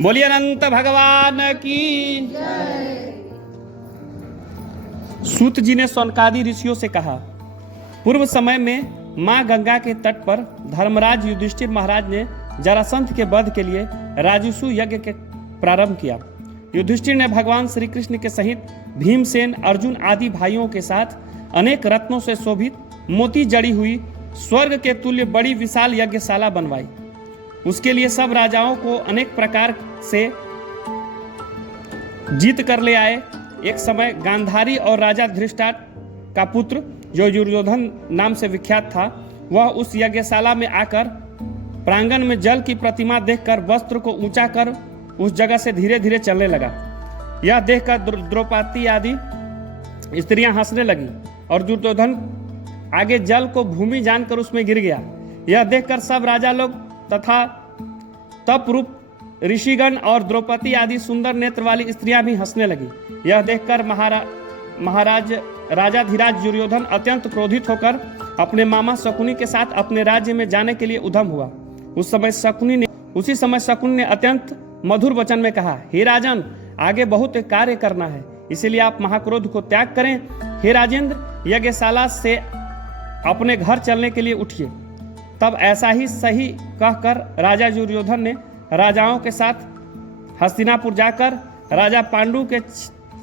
बोलिए अनंत भगवान की। सूत जी ने शौनकादि ऋषियों से कहा, पूर्व समय में मां गंगा के तट पर धर्मराज युधिष्ठिर महाराज ने जरासंध के वध के लिए राजसूय यज्ञ के प्रारंभ किया। युधिष्ठिर ने भगवान श्री कृष्ण के सहित भीमसेन, अर्जुन आदि भाइयों के साथ अनेक रत्नों से शोभित मोती जड़ी हुई स्वर्ग के तुल्य बड़ी विशाल यज्ञशाला बनवाई। उसके लिए सब राजाओं को अनेक प्रकार से जीत कर ले आए। एक समय गांधारी और राजा धृष्टाट का पुत्र जो दुर्योधन नाम से विख्यात था, वह उस यज्ञशाला में आकर प्रांगण में जल की प्रतिमा देखकर वस्त्र को ऊंचा कर उस जगह से धीरे धीरे चलने लगा। यह देखकर द्रौपदी आदि स्त्रियां हंसने लगी और दुर्योधन आगे जल को भूमि जानकर उसमें गिर गया। यह देखकर सब राजा लोग तथा तप रूप ऋषिगण और द्रौपदी आदि सुंदर नेत्र वाली स्त्रियां भी हंसने लगी। यह देखकर महाराज राजा धीराज दुर्योधन अत्यंत क्रोधित होकर अपने मामा शकुनी के साथ अपने राज्य में जाने के लिए उद्यम हुआ। उसी समय शकुनी ने अत्यंत मधुर वचन में कहा, हे राजन, आगे बहुत कार्य करना है, इसीलिए आप महाक्रोध को त्याग करें। हे राजेंद्र, यज्ञशाला से अपने घर चलने के लिए उठिए। तब ऐसा ही सही कहकर राजा दुर्योधन ने राजाओं के साथ हस्तिनापुर जाकर राजा पांडु के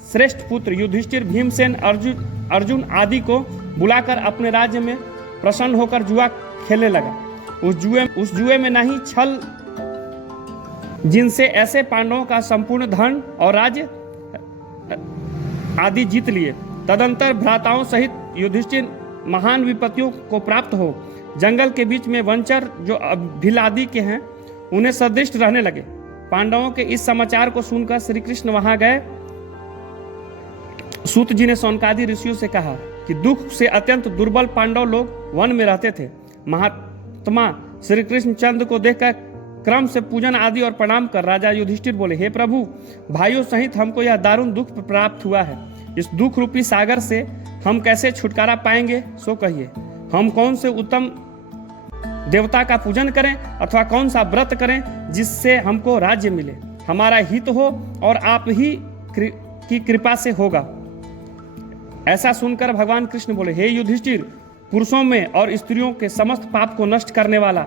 श्रेष्ठ पुत्र युधिष्ठिर, भीमसेन, अर्जुन आदि को बुलाकर अपने राज्य में प्रसन्न होकर जुआ खेलने लगा। उस जुए में नहीं छल जिनसे ऐसे पांडवों का संपूर्ण धन और राज्य आदि जीत लिए। तदंतर भ्राताओं सहित युधिष्ठिर महान विपत्तियों को प्राप्त हो जंगल के बीच में वंचर जो अभिलादी के हैं उन्हें सदृष्ट रहने लगे। पांडवों के इस समाचार को सुनकर श्री कृष्ण वहां गए। सूत जी ने शौनकादि ऋषियों से कहा कि दुख से अत्यंत दुर्बल पांडव लोग वन में रहते थे। महात्मा श्री कृष्ण चंद्र को देखकर क्रम से पूजन आदि और प्रणाम कर राजा युधिष्ठिर बोले, हे प्रभु, भाइयों सहित हमको यह दारुण दुख प्राप्त हुआ है। इस दुख रूपी सागर से हम कैसे छुटकारा पाएंगे, सो कहिए। हम कौन से उत्तम देवता का पूजन करें अथवा कौन सा व्रत करें जिससे हमको राज्य मिले, हमारा हित हो और आप ही की कृपा से होगा। ऐसा सुनकर भगवान कृष्ण बोले, हे युधिष्ठिर, पुरुषों में और स्त्रियों के समस्त पाप को नष्ट करने वाला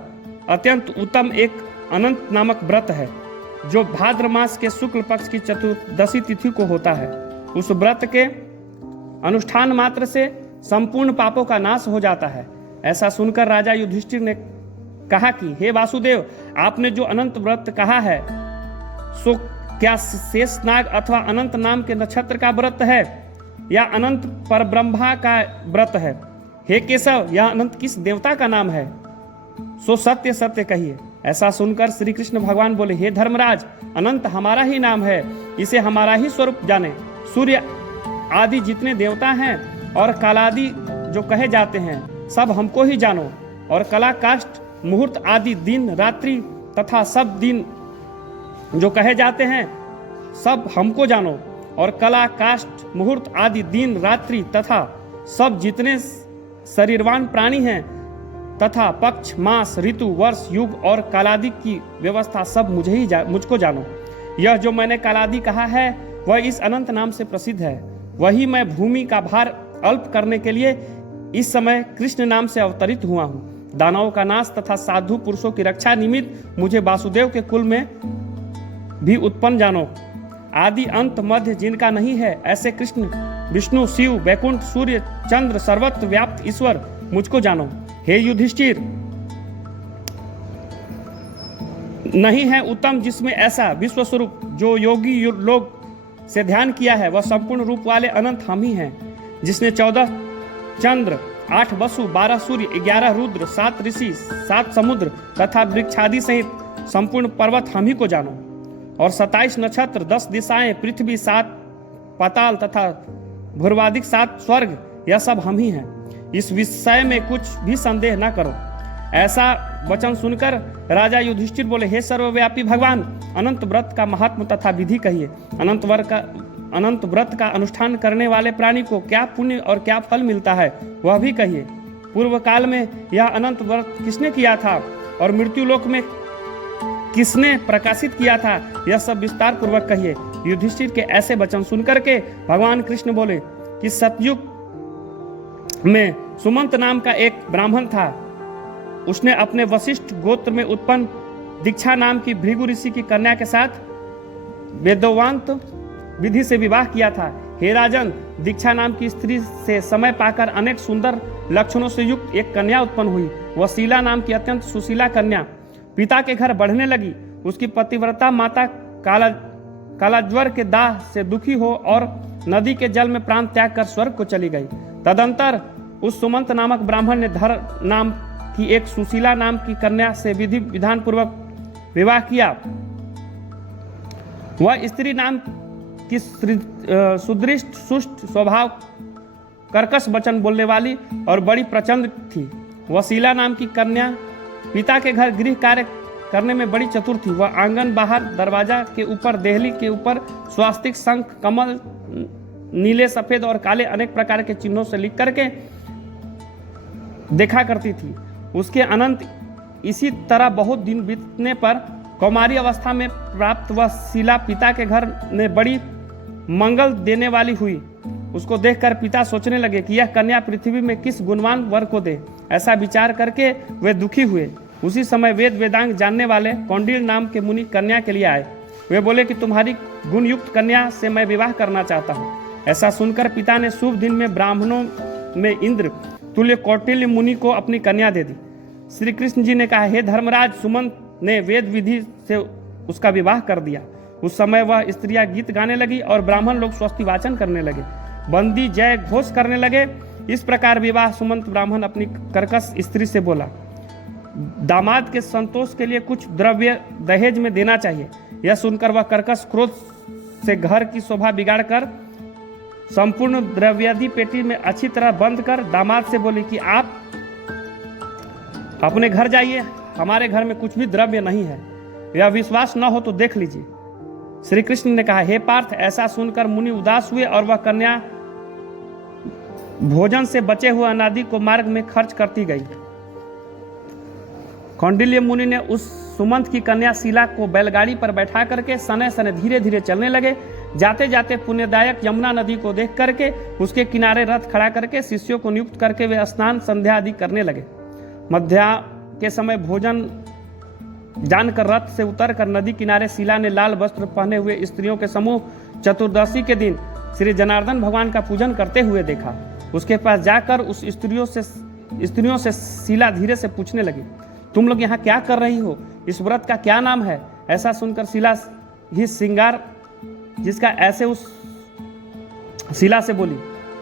अत्यंत उत्तम एक अनंत नामक व्रत है, जो भाद्र मास के शुक्ल पक्ष की चतुर्दशी तिथि को होता है। उस व्रत के अनुष्ठान मात्र से संपूर्ण पापों का नाश हो जाता है। ऐसा सुनकर राजा युधिष्ठिर ने कहा कि हे वासुदेव, आपने जो अनंत व्रत कहा है सो क्या शेषनाग अथवा अनंत नाम के नक्षत्र का व्रत है या अनंत परब्रह्मा का व्रत है? हे केशव, यह अनंत किस देवता का नाम है? सो सत्य सत्य कहिए। ऐसा सुनकर श्री कृष्ण भगवान बोले, हे धर्मराज, अनंत हमारा ही नाम है, इसे हमारा ही स्वरूप जाने। सूर्य आदि जितने देवता हैं और कालादि जो कहे जाते हैं सब हमको ही जानो, और कला, काष्ठ, मुहूर्त आदि दिन रात्रि तथा सब दिन जो कहे जाते हैं सब हमको जानो, और कला, काष्ठ, मुहूर्त आदि दिन रात्रि तथा सब जितने शरीरवान प्राणी हैं तथा पक्ष, मास, ऋतु, वर्ष, युग और कालादि की व्यवस्था सब मुझको जानो। यह जो मैंने कालादि कहा है वह इस अनंत नाम से प्रसिद्ध है। वही मैं भूमि का भार अल्प करने के लिए इस समय कृष्ण नाम से अवतरित हुआ हूँ। दानवों का नाश तथा साधु पुरुषों की रक्षा निमित्त मुझे वासुदेव के कुल में भी उत्पन्न जानो। आदि अंत मध्य जिनका नहीं है, ऐसे कृष्ण, विष्णु, शिव, वैकुंठ, सूर्य, चंद्र, सर्वत्र व्याप्त ईश्वर मुझको जानो। हे युधिष्ठिर, नहीं है उत्तम जिसमें ऐसा विश्व स्वरूप जो योगी लोग से ध्यान किया है, वह संपूर्ण रूप वाले अनंत हम ही हैं, जिसने 14 चंद्र, 8 वसु, 12 सूर्य, 11 रुद्र, 7 ऋषि, 7 समुद्र तथा वृक्षादि सहित संपूर्ण पर्वत हम ही को जानो, और 27 नक्षत्र, 10 दिशाएं, पृथ्वी, 7 पाताल तथा भूर्वादिक 7 स्वर्ग, यह सब हम ही हैं। इस विषय में कुछ भी संदेह न करो। ऐसा वचन सुनकर राजा युधिष्ठिर बोले, हे सर्वव्यापी भगवान, अनंत व्रत का महात्म तथा विधि कहिए। अनंत व्रत का अनुष्ठान करने वाले प्राणी को क्या पुण्य और क्या फल मिलता है, वह भी कहिए। पूर्व काल में यह अनंत व्रत किसने किया था और मृत्यु लोक में किसने प्रकाशित किया था, यह सब विस्तार पूर्वक कहिए। युधिष्ठिर के ऐसे वचन सुनकर के भगवान कृष्ण बोले कि सतयुग में सुमंत नाम का एक ब्राह्मण था। उसने अपने वशिष्ठ गोत्र में उत्पन्न दीक्षा नाम की भृगु ऋषि की कन्या के साथ वेदोवांत विधि से विवाह किया था। हे राजन, दीक्षा नाम की स्त्री से समय पाकर अनेक सुंदर लक्षणों से युक्त एक कन्या उत्पन्न हुई। वह शीला नाम की अत्यंत सुशीला कन्या पिता के घर बढ़ने लगी। उसकी पतिव्रता माता कालाज्वर के दाह से दुखी हो और नदी के जल में प्राण त्याग कर स्वर्ग को चली गई। तदंतर उस सुमंत नामक ब्राह्मण ने धर नाम की एक सुशीला नाम की कन्या से विधि विधान पूर्वक विवाह किया। वह स्त्री नाम की सुदृष्ट सुष्ट स्वभाव, कर्कश वचन बोलने वाली और बड़ी प्रचंड थी। वसीला नाम की कन्या पिता के घर गृह कार्य करने में बड़ी चतुर थी। वह आंगन बाहर दरवाजा के ऊपर देहली के ऊपर स्वास्तिक, शंख, कमल, नीले, सफेद और काले अनेक प्रकार के चिन्हों से लिख करके देखा करती थी। उसके अनंत इसी तरह बहुत दिन बीतने पर कौमारी अवस्था में प्राप्त वह शीला पिता के घर में बड़ी मंगल देने वाली हुई। उसको देखकर पिता सोचने लगे कि यह कन्या पृथ्वी में किस गुणवान वर को दे। ऐसा विचार करके वे दुखी हुए। उसी समय वेद वेदांग जानने वाले कौंडिल नाम के मुनि कन्या के लिए आए। वे बोले कि तुम्हारी गुणयुक्त कन्या से मैं विवाह करना चाहता हूँ। ऐसा सुनकर पिता ने शुभ दिन में ब्राह्मणों में इंद्र तुल्य कौटिल्य मुनि को अपनी कन्या दे दी। श्री कृष्ण जी ने कहा, हे धर्मराज, सुमंत ने वेद विधि से उसका विवाह कर दिया। उस समय वह स्त्रियां गीत गाने लगी और ब्राह्मण लोग स्वस्ति वाचन करने लगे, बंदी जय घोष करने लगे। इस प्रकार विवाह सुमंत ब्राह्मण अपनी कर्कश स्त्री से बोला। दामाद के संतोष के लिए कुछ द्रव्य दहेज में देना चाहिए। यह सुनकर वह कर्कश क्रोध से घर की शोभा बिगाड़कर संपूर्ण द्रव्यादि पेटी में अच्छी तरह बंद कर दामाद से बोली कि आप अपने घर जाइए, हमारे घर में कुछ भी द्रव्य नहीं है। यह विश्वास न हो तो देख लीजिए। श्री कृष्ण ने कहा, हे पार्थ, ऐसा सुनकर मुनि उदास हुए और वह कन्या भोजन से बचे हुए अनादि को मार्ग में खर्च करती गई। कौंडिल्य मुनि ने उस सुमंत की कन्या शीला को बैलगाड़ी पर बैठा करके सने सने धीरे धीरे चलने लगे। जाते जाते पुण्यदायक यमुना नदी को देख करके उसके किनारे रथ खड़ा करके शिष्यों को नियुक्त करके वे स्नान संध्या आदि करने लगे। मध्या के समय भोजन जानकर रथ से उतरकर नदी किनारे शीला ने लाल वस्त्र पहने हुए स्त्रियों के समूह चतुर्दशी के दिन श्री जनार्दन भगवान का पूजन करते हुए देखा। उसके पास जाकर उस स्त्रियों से शीला धीरे से पूछने लगी, तुम लोग यहाँ क्या कर रही हो? इस व्रत का क्या नाम है? ऐसा सुनकर शीला ही श्रृंगार जिसका ऐसे उस शीला से बोली,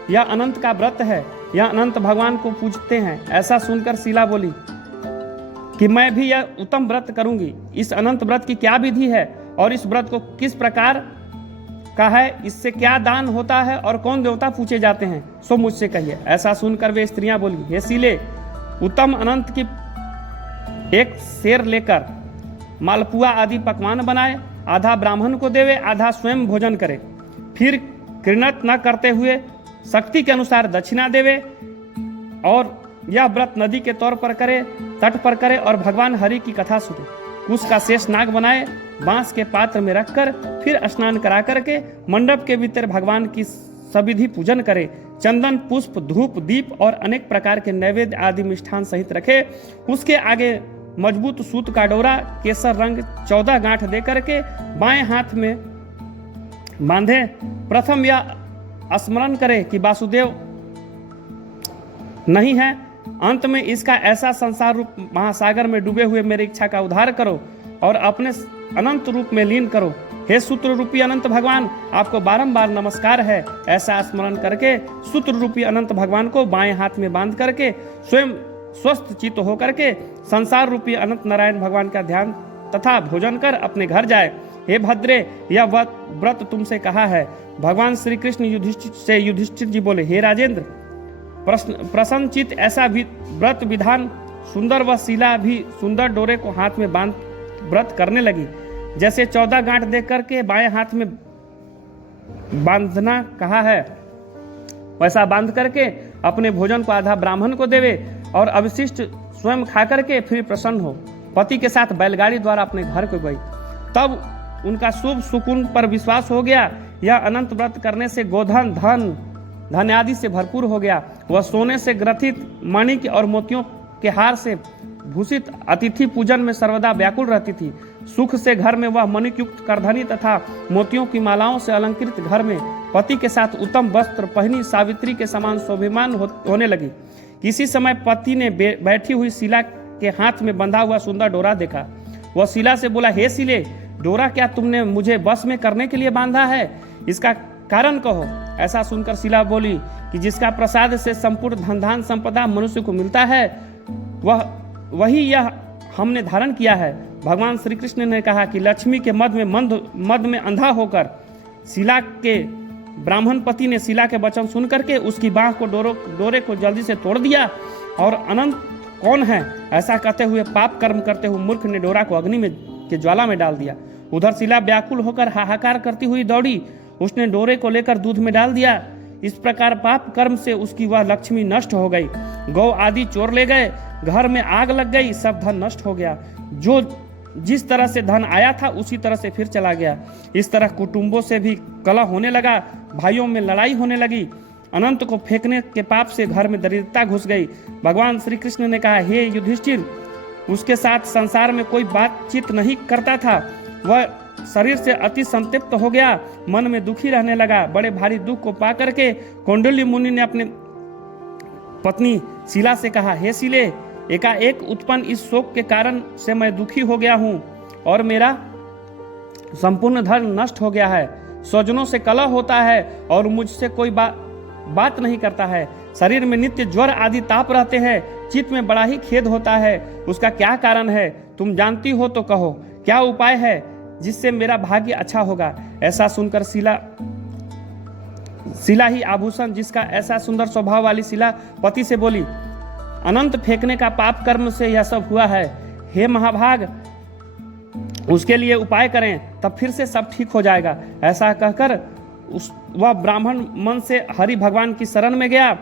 यह अनंत का व्रत है, यह अनंत भगवान को पूजते हैं। ऐसा सुनकर शीला बोली कि मैं भी यह उत्तम व्रत करूंगी। इस अनंत व्रत की क्या विधि है और इस व्रत को किस प्रकार का है? इससे क्या दान होता है और कौन देवता पूछे जाते हैं? सो मुझसे कहिए। ऐसा सुनकर वे स्त्रियां बोली, हे शीले, उत्तम अनंत की एक शेर लेकर मालपुआ आदि पकवान बनाए, आधा ब्राह्मण को देवे, आधा स्वयं भोजन करे, फिर कृणत न करते हुए शक्ति के अनुसार दक्षिणा देवे और यह व्रत नदी के तौर पर करे, तट पर करे और भगवान हरि की कथा सुने। कुश का शेष नाग बनाए, बांस के पात्र में रखकर फिर स्नान करा करके मंडप के भीतर भगवान की सविधि पूजन करे। चंदन, पुष्प, धूप, दीप और अनेक प्रकार के नैवेद्य आदि मिष्ठान सहित रखे। उसके आगे मजबूत सूत का डोरा केसर रंग 14 गांठ दे करके बाएं हाथ में बांधे। प्रथम यह स्मरण करे कि वासुदेव नहीं है। अंत में इसका ऐसा संसार रूप महासागर में डूबे हुए मेरी इच्छा का उद्धार करो और अपने अनंत रूप में लीन करो। हे सूत्र रूपी अनंत भगवान, आपको बारंबार नमस्कार है। ऐसा स्मरण करके सूत्र रूपी अनंत भगवान को बाएं हाथ में बांध करके स्वयं स्वस्थ चित्त होकर के संसार रूपी अनंत नारायण भगवान का ध्यान तथा भोजन कर अपने घर जाए। हे भद्रे, यह व्रत तुमसे कहा है। भगवान श्री कृष्ण युधिष्ठिर जी बोले, हे राजेंद्र, प्रसन्नचित ऐसा व्रत विधान सुंदर व शीला भी सुंदर डोरे को हाथ में बांध व्रत करने लगी। जैसे 14 गांठ दे करके बाएं हाथ में बांधना कहा है, वैसा बांध करके अपने भोजन को आधा ब्राह्मण को देवे और अवशिष्ट स्वयं खा करके फिर प्रसन्न हो। पति के साथ बैलगाड़ी द्वारा अपने घर को गई। तब उनका शुभ सुकून पर विश्वास हो गया। यह अनंत व्रत करने से गोधन धन आदि से भरपूर हो गया। वह सोने से ग्रथित माणिक और मोतियों के हार से भूषित अतिथि पूजन में सर्वदा व्याकुल रहती थी। सुख से घर में वह मणियुक्त करधनी तथा मोतियों की मालाओं से अलंकृत घर में पति के साथ उत्तम वस्त्र पहनी सावित्री के समान शोभिमान होने लगी। किसी समय पति ने बैठी हुई शीला के हाथ में बंधा हुआ सुंदर डोरा देखा। वह शीला से बोला, हे शीले, डोरा क्या तुमने मुझे बस में करने के लिए बांधा है? इसका कारण कहो। ऐसा सुनकर शीला बोली कि जिसका प्रसाद से संपूर्ण धन धान संपदा मनुष्य को मिलता है वही यह हमने धारण किया है। भगवान श्री कृष्ण ने कहा कि लक्ष्मी के मद में अंधा होकर शीला के ब्राह्मण पति ने शीला के वचन सुन करके उसकी बाह को डोरे को जल्दी से तोड़ दिया और अनंत कौन है ऐसा कहते हुए पाप कर्म करते हुए मूर्ख ने डोरा को अग्नि के ज्वाला में डाल दिया। उधर शीला व्याकुल होकर हाहाकार करती हुई दौड़ी। उसने डोरे को लेकर दूध में डाल दिया। इस प्रकार पाप कर्म से उसकी वह लक्ष्मी नष्ट हो गई। गौ आदि चोर ले गए, घर में आग लग गई, सब धन नष्ट हो गया। जो जिस तरह से धन आया था उसी तरह से फिर चला गया। इस तरह कुटुंबों से भी कलह होने लगा, भाइयों में लड़ाई होने लगी। अनंत को फेंकने के पाप से घर में दरिद्रता घुस गई। भगवान श्री कृष्ण ने कहा, हे युधिष्ठिर, उसके साथ संसार में कोई बातचीत नहीं करता था। वह शरीर से अति संतप्त हो गया, मन में दुखी रहने लगा। बड़े भारी दुख को पा करके कौंडिल्य मुनि ने अपने पत्नी शीला से कहा, हे शीले, एकाएक उत्पन्न इस शोक के कारण से मैं दुखी हो गया हूँ और मेरा संपूर्ण धन नष्ट हो गया है। स्वजनों से कलह होता है और मुझसे कोई बात नहीं करता है। शरीर में नित्य ज्वर आदि ताप रहते हैं। चित्त में बड़ा ही खेद होता है। उसका क्या कारण है? तुम जानती हो तो कहो। क्या उपाय है जिससे मेरा भाग्य अच्छा होगा? ऐसा सुनकर शीला ही आभूषण, जिसका ऐसा सुंदर स्वभाव वाली शीला पति से बोली, अनंत फेंकने का पाप कर्म से यह सब हुआ है। हे महाभाग, उसके लिए उपाय करें, तब फिर से सब ठीक हो जाएगा। ऐसा कहकर वह ब्राह्मण मन से हरि भगवान की शरण में गया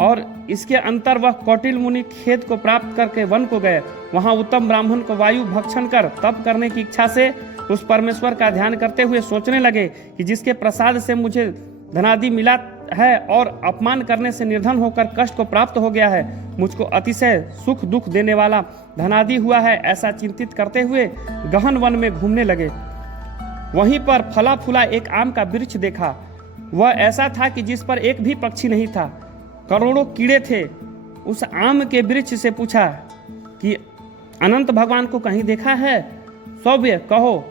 और इसके अंतर वह कौटिल्य मुनि खेत को प्राप्त करके वन को गए। वहां उत्तम ब्राह्मण को वायु भक्षण कर तप करने की इच्छा से उस परमेश्वर का ध्यान करते हुए सोचने लगे कि जिसके प्रसाद से मुझे धनादि मिला है और अपमान करने से निर्धन होकर कष्ट को प्राप्त हो गया है, मुझको अतिशय सुख दुख देने वाला धनादि हुआ है। ऐसा चिंतित करते हुए गहन वन में घूमने लगे। वहीं पर फला फूला एक आम का वृक्ष देखा। वह ऐसा था कि जिस पर एक भी पक्षी नहीं था, करोड़ों कीड़े थे। उस आम के वृक्ष से पूछा कि अनंत भगवान को कहीं देखा है? सौभ्य, कहो,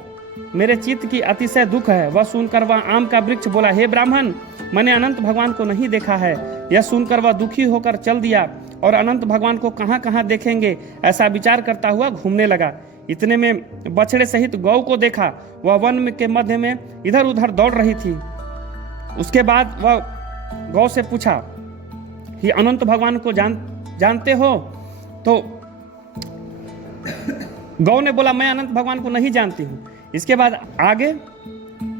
मेरे चित्त की अतिशय दुख है। वह सुनकर वह आम का वृक्ष बोला, हे ब्राह्मण, मैंने अनंत भगवान को नहीं देखा है। यह सुनकर वह दुखी होकर चल दिया और अनंत भगवान को कहाँ कहाँ देखेंगे ऐसा विचार करता हुआ घूमने लगा। इतने में बछड़े सहित गौ को देखा। वह वन के मध्य में इधर उधर दौड़ रही थी। उसके बाद वह गौ से पूछा कि अनंत भगवान को जानते हो? तो गौ ने बोला, मैं अनंत भगवान को नहीं जानती हूँ। इसके बाद आगे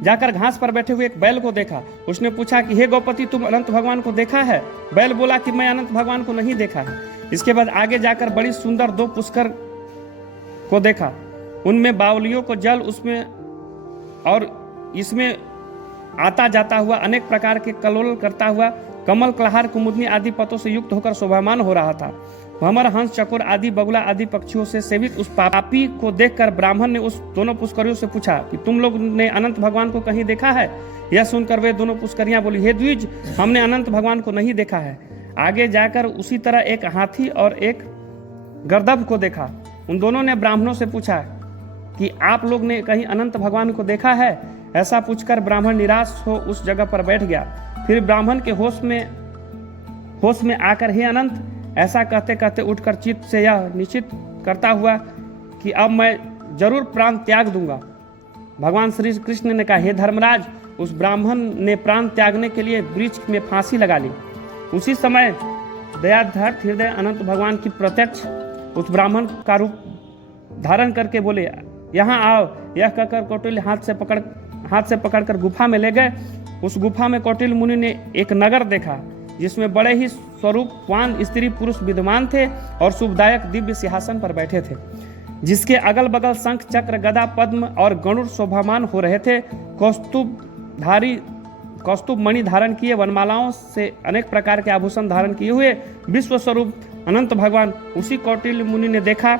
जाकर घास पर बैठे हुए एक बैल को देखा। उसने पूछा कि हे गौपति, तुम अनंत भगवान को देखा है? बैल बोला कि मैं अनंत भगवान को नहीं देखा है। इसके बाद आगे जाकर बड़ी सुंदर 2 पुष्कर को देखा। उनमें बावलियों को जल उसमें और इसमें आता जाता हुआ अनेक प्रकार के कलोल करता हुआ कमल, कलहार, कुमुदनी आदि पतों से युक्त होकर शोभामान हो रहा था। भमर, हंस, चकोर आदि बगुला आदि पक्षियों से सेवित उस पापी को देखकर ब्राह्मण ने उस दोनों पुष्करियों से पूछा कि तुम लोग ने अनंत भगवान को कहीं देखा है? यह सुनकर वे दोनों पुष्करियां बोली, हे द्विज, हमने अनंत भगवान को नहीं देखा है। आगे जाकर उसी तरह एक हाथी और एक गर्दभ को देखा। उन दोनों ने ब्राह्मणों से पूछा कि आप लोग ने कहीं अनंत भगवान को देखा है? ऐसा पूछकर ब्राह्मण निराश हो उस जगह पर बैठ गया। फिर ब्राह्मण के होश में आकर, हे अनंत, ऐसा कहते कहते उठकर चित्त से यह निश्चित करता हुआ कि अब मैं जरूर प्राण त्याग दूंगा। भगवान श्री कृष्ण ने कहा, हे धर्मराज, उस ब्राह्मण ने प्राण त्यागने के लिए वृक्ष में फांसी लगा ली। उसी समय दयाधार हृदय अनंत भगवान की प्रत्यक्ष उस ब्राह्मण का रूप धारण करके बोले, यहाँ आओ। यह कहकर कौटिल्य हाथ से पकड़कर गुफा में ले गए। उस गुफा में कौटिल्य मुनि ने एक नगर देखा जिसमें बड़े ही स्वरूपवान स्त्री पुरुष विद्यमान थे और शुभदायक दिव्य सिंहासन पर बैठे थे। जिसके अगल बगल शंख चक्र गदा पद्म और गरुड़ शोभामान हो रहे थे। कौस्तुभ मणि धारण किए, वनमालाओं से अनेक प्रकार के आभूषण धारण किए हुए विश्व स्वरूप अनंत भगवान उसी कौटिल्य मुनि ने देखा।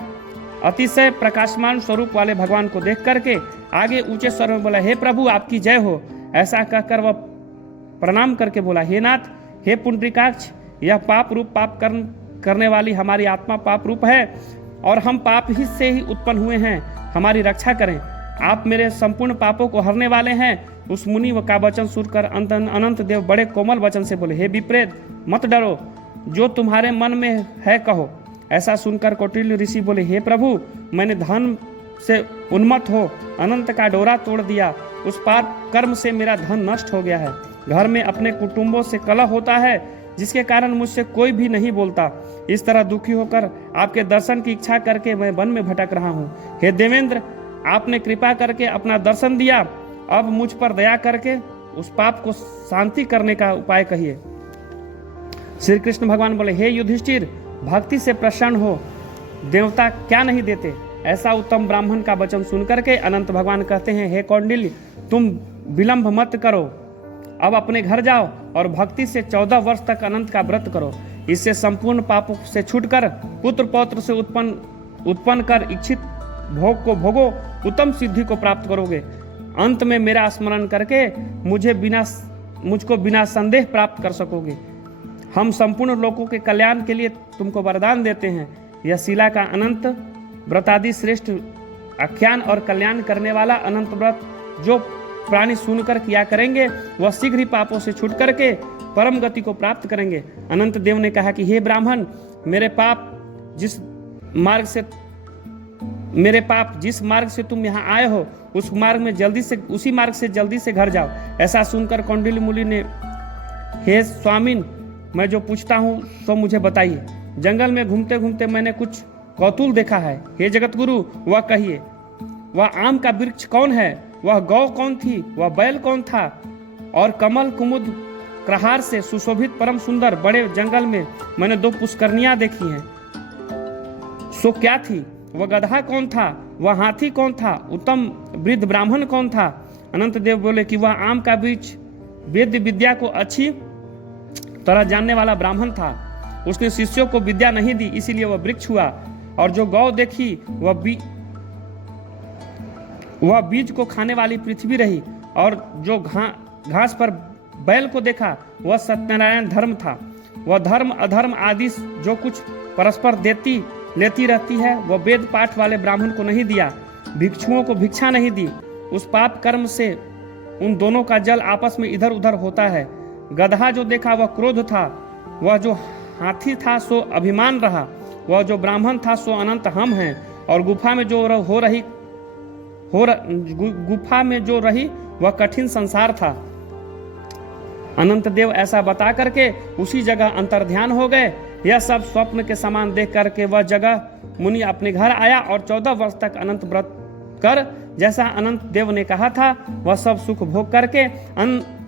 अतिशय प्रकाशमान स्वरूप वाले भगवान को देख करके आगे ऊंचे स्वर में बोला, हे प्रभु आपकी जय हो। ऐसा कहकर वह प्रणाम करके बोला, हे नाथ, हे पुंडरीकाक्ष, यह पाप रूप पाप करने वाली हमारी आत्मा पाप रूप है और हम पाप ही से ही उत्पन्न हुए हैं, हमारी रक्षा करें। आप मेरे संपूर्ण पापों को हरने वाले हैं। उस मुनि का वचन सुनकर अनंत देव बड़े कोमल वचन से बोले, हे विप्रेत, मत डरो, जो तुम्हारे मन में है कहो। ऐसा सुनकर कौटिल्य ऋषि बोले, हे प्रभु, मैंने धन से उन्मत्त हो अनंत का डोरा तोड़ दिया, उस पाप कर्म से मेरा धन नष्ट हो गया है। घर में अपने कुटुंबों से कलह होता है, जिसके कारण मुझसे कोई भी नहीं बोलता। इस तरह दुखी होकर आपके दर्शन की इच्छा करके मैं वन में भटक रहा हूँ। हे देवेंद्र, आपने कृपा करके अपना दर्शन दिया, अब मुझ पर दया करके उस पाप को शांति करने का उपाय कहिए। श्री कृष्ण भगवान बोले, हे युधिष्ठिर, भक्ति से प्रसन्न हो, देवता क्या नहीं देते। ऐसा उत्तम ब्राह्मण का वचन सुनकर के अनंत भगवान कहते हैं, हे कौंडिल्य, तुम विलंब मत करो, अब अपने घर जाओ और भक्ति से 14 वर्ष तक अनंत का व्रत करो। इससे संपूर्ण पापों से छूटकर पुत्र पौत्र से उत्पन्न कर इच्छित भोग को भोगो, उत्तम सिद्धि को प्राप्त करोगे। अंत में मेरा स्मरण करके मुझको बिना संदेह प्राप्त कर सकोगे। हम संपूर्ण लोगों के कल्याण के लिए तुमको वरदान देते हैं। यह शिला का अनंत व्रतादि श्रेष्ठ आख्यान और कल्याण करने वाला अनंत व्रत जो प्राणी सुनकर किया करेंगे, वह शीघ्र ही पापों से छूट करके परम गति को प्राप्त करेंगे। अनंत देव ने कहा कि हे ब्राह्मण, मेरे पाप जिस मार्ग से तुम यहाँ आए हो, उसी मार्ग से जल्दी से घर जाओ। ऐसा सुनकर कौंडिल्य मुनि ने, हे स्वामिन, मैं जो पूछता हूँ सो मुझे बताइए। जंगल में घूमते घूमते मैंने कुछ कौतूल देखा है। हे जगत गुरु, वह कहिए। वह आम का वृक्ष कौन है? वह गौ कौन थी? वह बैल कौन था? और कमल कुमुद प्रहार से सुशोभित परम सुंदर बड़े जंगल में मैंने 2 पुष्करनियां देखी हैं, सो क्या थी? वह गधा कौन था? वह हाथी कौन था? उत्तम वृद्ध ब्राह्मण कौन था? अनंत देव बोले कि वह आम का वृक्ष वेद विद्या को अच्छी तरह जानने वाला ब्राह्मण था। उसने शिष्यों को विद्या नहीं दी, इसीलिए वह वृक्ष हुआ। और जो गौ देखी वह बीज को खाने वाली पृथ्वी रही। और जो घास पर बैल को देखा, वह सत्यनारायण धर्म था। वह धर्म अधर्म आदि जो कुछ परस्पर लेती रहती है, वह वेद पाठ वाले ब्राह्मण को नहीं दिया। भिक्षुओं को भिक्षा नहीं दी। उस पाप कर्म से उन दोनों का जल आपस में इधर उधर होता है। गधा जो देखा वह क्रोध था। वह जो हाथी था सो अभिमान रहा। वह जो ब्राह्मण था सो अनंत हम हैं। और गुफा में जो रही वह कठिन संसार था। अनंत देव ऐसा बता करके उसी जगह अंतर्ध्यान हो गए। यह सब स्वप्न के समान देख करके वह जगह मुनि अपने घर आया और 14 वर्ष तक अनंत व्रत कर जैसा अनंत देव ने कहा था वह सब सुख भोग करके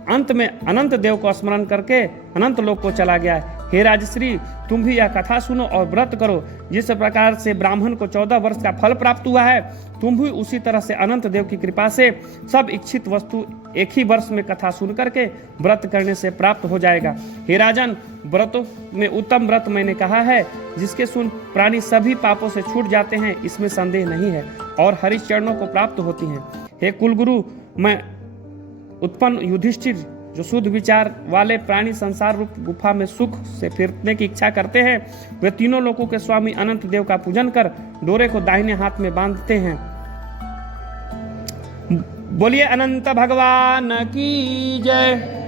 अंत में अनंत देव को स्मरण करके अनंत लोक को चला गया। हे राजश्री, तुम भी यह कथा सुनो और व्रत करो। जिस प्रकार से ब्राह्मण को 14 वर्ष का फल प्राप्त हुआ है, तुम भी उसी तरह से अनंत देव की कृपा से सब इच्छित वस्तु एक ही वर्ष में कथा सुन करके व्रत करने से प्राप्त हो जाएगा। हे राजन, व्रतों में उत्तम व्रत मैंने कहा है, जिसके सुन प्राणी सभी पापों से छूट जाते हैं, इसमें संदेह नहीं है और हरि चरणों को प्राप्त होती हैं। हे कुलगुरु, मैं उत्पन्न युधिष्ठिर जो शुद्ध विचार वाले प्राणी संसार रूप गुफा में सुख से फिरने की इच्छा करते हैं, वे तीनों लोकों के स्वामी अनंत देव का पूजन कर डोरे को दाहिने हाथ में बांधते हैं। बोलिए अनंत भगवान की जय।